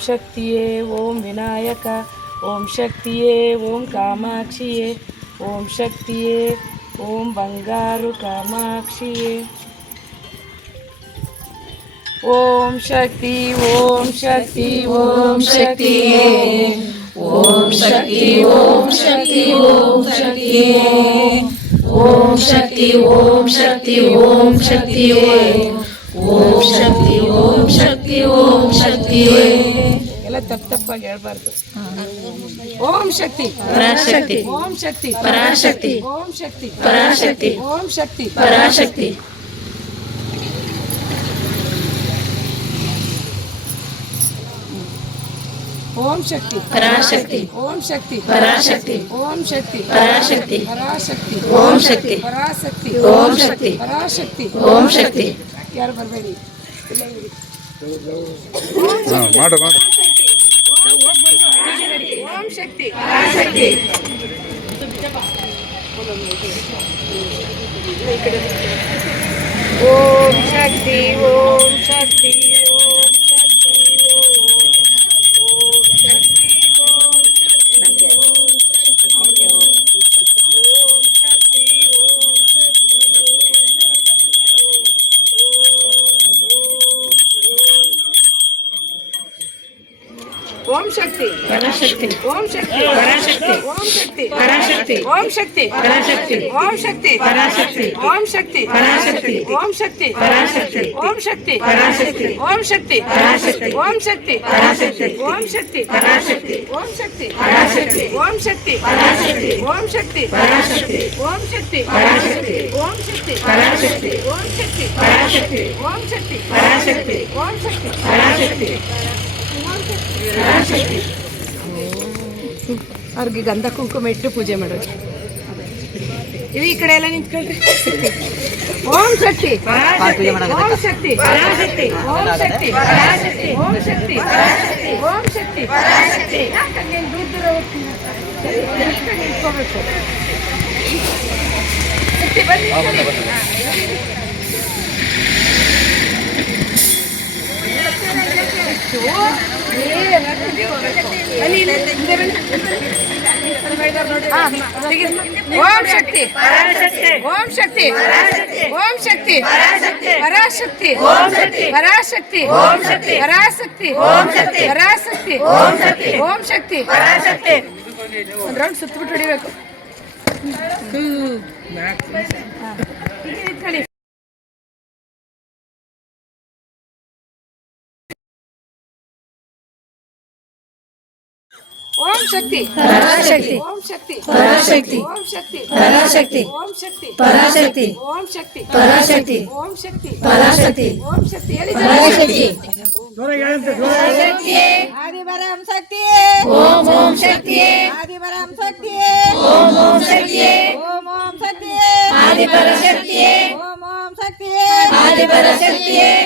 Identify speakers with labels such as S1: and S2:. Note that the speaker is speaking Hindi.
S1: शक्तिये ओम विनायक ओम शक्तिये ओम कामाक्षिये ओम शक्तिये ओम बंगारु कामाक्षिये ओम शक्ति ओम शक्ति ओम शक्ति ओम शक्ति ओम शक्ति ओम शक्ति ओम शक्ति ओम शक्ति ओम शक्ति ओम शक्ति ओम शक्ति ओम शक्ति ಎಲ್ಲ ತಪ್ಪಾಗಿ ಹೇಳ್ಬಾರ್ದು ಓಂ ಶಕ್ತಿ ಪರಾಶಕ್ತಿ ಓಂ ಶಕ್ತಿ ಪರಾಶಕ್ತಿ ಓಂ ಶಕ್ತಿ ಪರಾಶಕ್ತಿ ಓಂ ಶಕ್ತಿ ಪರಾಶಕ್ತಿ ओम शक्ति पराशक्ति ओम शक्ति पराशक्ति ओम शक्ति पराशक्ति पराशक्ति ओम शक्ति पराशक्ति ओम शक्ति पराशक्ति ओम शक्ति यार बरಬೇಡಿ ಮಾಡು ಮಾಡು ओम शक्ति पराशक्ति ओम शक्ति ओम शक्ति ओम शक्ति पराशक्ति ओम शक्ति पराशक्ति ओम शक्ति पराशक्ति ओम शक्ति पराशक्ति ओम शक्ति पराशक्ति ओम शक्ति पराशक्ति ओम शक्ति पराशक्ति ओम शक्ति पराशक्ति ओम शक्ति पराशक्ति ओम शक्ति पराशक्ति ओम शक्ति पराशक्ति ओम शक्ति पराशक्ति ओम शक्ति पराशक्ति ओम शक्ति पराशक्ति ओम शक्ति पराशक्ति ओम शक्ति पराशक्ति ओम शक्ति पराशक्ति ओम शक्ति पराशक्ति ओम शक्ति पराशक्ति ಅವ್ರಿಗೆ ಗಂಧ ಕುಂಕುಮ ಇಟ್ಟು ಪೂಜೆ ಮಾಡೋದು ಇವು ಈ ಕಡೆ ಎಲ್ಲ ನಿಂತ್ಕೊಳ್ರಿ ಓಂ ಶಕ್ತಿ ಓಂ ಶಕ್ತಿ ಪರಾಶಕ್ತಿ ಓಂ ಶಕ್ತಿ ಪರಾಶಕ್ತಿ ಓಂ ಶಕ್ತಿ ಪರಾಶಕ್ತಿ ಓಂ ಶಕ್ತಿ ಪರಾಶಕ್ತಿ ಯಾಕಂದ್ರೆ ದೂರ ದೂರ ಹೋಗ್ತೀನಿ ನಿಂತ್ಕೋಬೇಕು ಬನ್ನಿ ओम शक्ति ओम शक्ति ओम शक्ति पराशक्ति ओम शक्ति पराशक्ति ओम शक्ति पराशक्ति ओम शक्ति पराशक्ति ओम शक्ति ओम शक्ति पराशक्ति ಒಂದು ರೌಂಡ್ ಸುತ್ತಬಿಟ್ಟು ಹೊಡಿಬೇಕು ओम शक्ति पराशक्ति ओम शक्ति पराशक्ति ओम शक्ति पराशक्ति ओम शक्ति पराशक्ति ओम शक्ति पराशक्ति ओम शक्ति पराशक्ति ओम शक्ति पराशक्ति आदिपराम शक्ति ओम ओम शक्ति आदिपराम शक्ति ओम ओम शक्ति ओम ओम शक्ति आदिपराशक्ति ओम ओम शक्ति आदिपराशक्ति